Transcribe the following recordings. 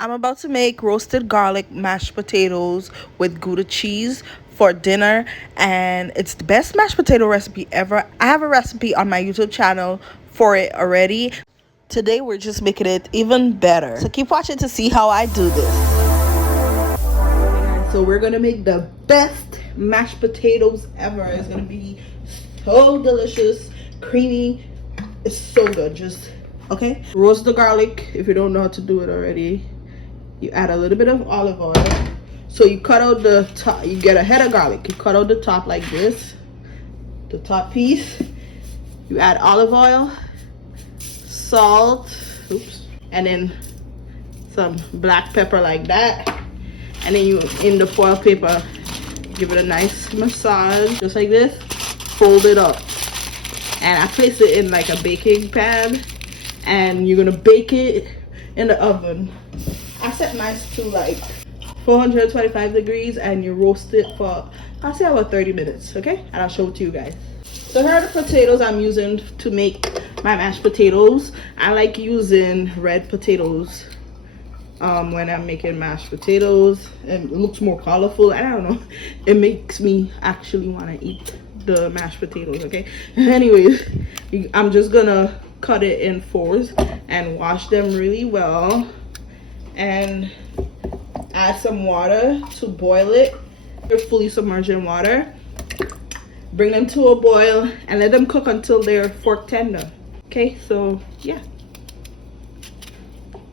I'm about to make roasted garlic mashed potatoes with Gouda cheese for dinner, and it's the best mashed potato recipe ever. I have a recipe on my YouTube channel for it already. Today we're just making it even better. So keep watching to see how I do this. So we're gonna make the best mashed potatoes ever. It's gonna be so delicious, creamy. It's so good. Just okay. Roast the garlic if you don't know how to do it already. You add a little bit of olive oil. So you cut out the top. You get a head of garlic. You cut out the top like this, the top piece. You add olive oil, salt, oops, and then some black pepper like that. And then you, in the foil paper, give it a nice massage, just like this. Fold it up. And I place it in like a baking pan. And you're gonna bake it in the oven. I set mine to like 425 degrees, and you roast it for, I'll say about 30 minutes, okay? And I'll show it to you guys. So here are the potatoes I'm using to make my mashed potatoes. I like using red potatoes when I'm making mashed potatoes. It looks more colorful. I don't know. It makes me actually want to eat the mashed potatoes, okay? Anyways, I'm just gonna cut it in fours and wash them really well. And add some water to boil it. They're fully submerged in water. Bring them to a boil and let them cook until they're fork tender. Okay, so yeah.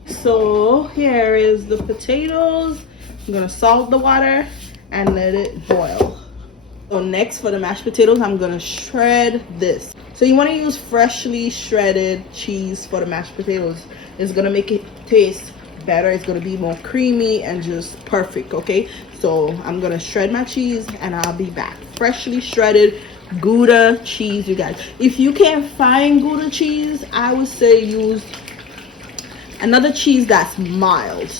So here is the potatoes. I'm gonna salt the water and let it boil. So next, for the mashed potatoes, I'm gonna shred this. So you want to use freshly shredded cheese for the mashed potatoes. It's gonna make it taste better. It's gonna be more creamy and just perfect. Okay, so I'm gonna shred my cheese and I'll be back. Freshly shredded Gouda cheese, you guys. If you can't find Gouda cheese, I would say use another cheese that's mild.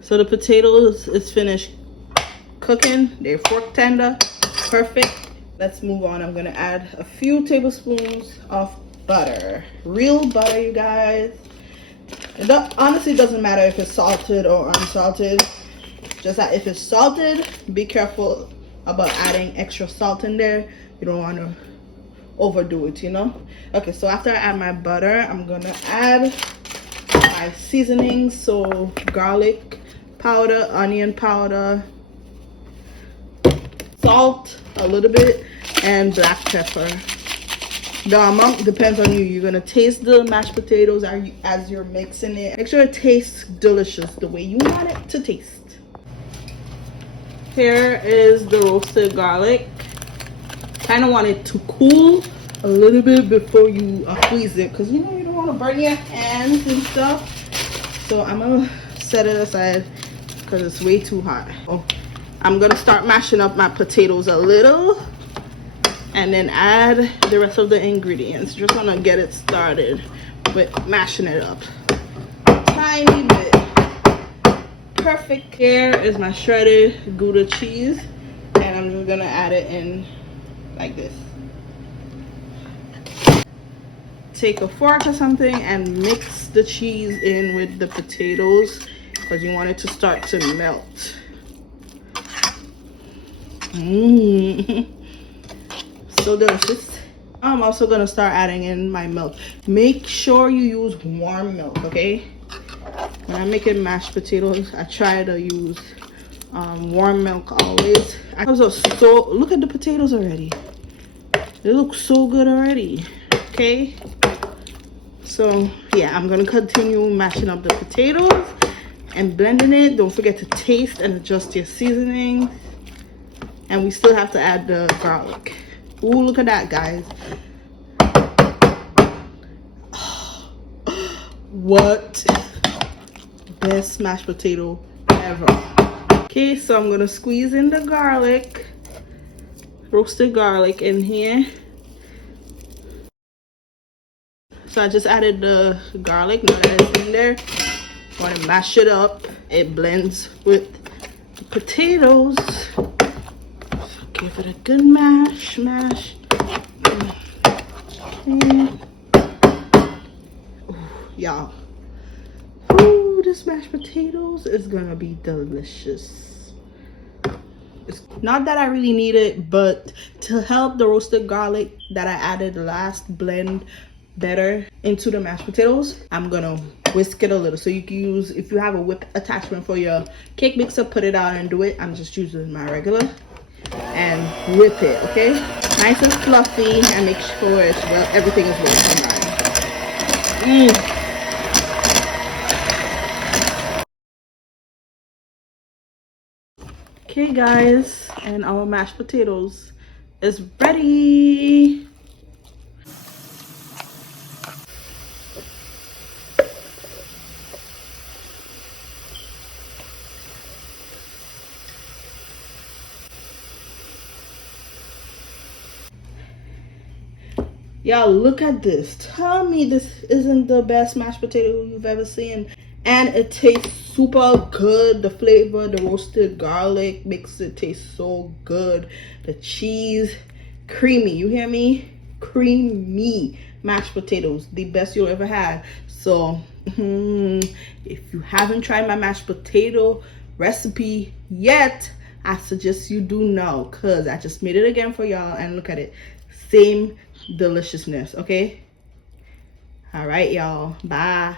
So the potatoes is finished cooking. They're fork tender, perfect. Let's move on. I'm gonna add a few tablespoons of butter, real butter, you guys. It honestly doesn't matter if it's salted or unsalted. Just that if it's salted, be careful about adding extra salt in there. You don't want to overdo it, you know. Okay, so after I add my butter, I'm gonna add my seasonings. So garlic powder, onion powder, salt a little bit, and black pepper. The amount depends on you. You're gonna taste the mashed potatoes as you're mixing it. Make sure it tastes delicious the way you want it to taste. Here is the roasted garlic. Kind of want it to cool a little bit before you squeeze it, because you know you don't want to burn your hands and stuff. So I'm gonna set it aside because it's way too hot. Oh, I'm gonna start mashing up my potatoes a little and then add the rest of the ingredients. Just want to get it started with mashing it up tiny bit. Perfect. Here is my shredded Gouda cheese, and I'm just gonna add it in like this. Take a fork or something and mix the cheese in with the potatoes, because you want it to start to melt. So delicious. I'm also gonna start adding in my milk. Make sure you use warm milk, okay? When I'm making mashed potatoes, I try to use warm milk always. So look at the potatoes already. They look so good already. Okay, so yeah, I'm gonna continue mashing up the potatoes and blending it. Don't forget to taste and adjust your seasonings. And we still have to add the garlic. Ooh, look at that, guys. What? Best mashed potato ever. Okay, so I'm gonna squeeze in the garlic, roasted garlic in here. So I just added the garlic. Now that it's in there, I want to mash it up. It blends with the potatoes. Give it a good mash. Y'all. Ooh, this mashed potatoes is gonna be delicious. It's not that I really need it, but to help the roasted garlic that I added last blend better into the mashed potatoes, I'm gonna whisk it a little. So you can use, if you have a whip attachment for your cake mixer, put it out and do it. I'm just using my regular and whip it, okay? Nice and fluffy, and make sure it's well, everything is well combined. Okay guys, and our mashed potatoes is ready. Y'all, look at this. Tell me this isn't the best mashed potato you've ever seen. And it tastes super good. The flavor, the roasted garlic makes it taste so good. The cheese, creamy. You hear me? Creamy mashed potatoes. The best you'll ever had. So, if you haven't tried my mashed potato recipe yet, I suggest you do now, because I just made it again for y'all, and look at it. Same deliciousness. Okay, all right y'all, bye.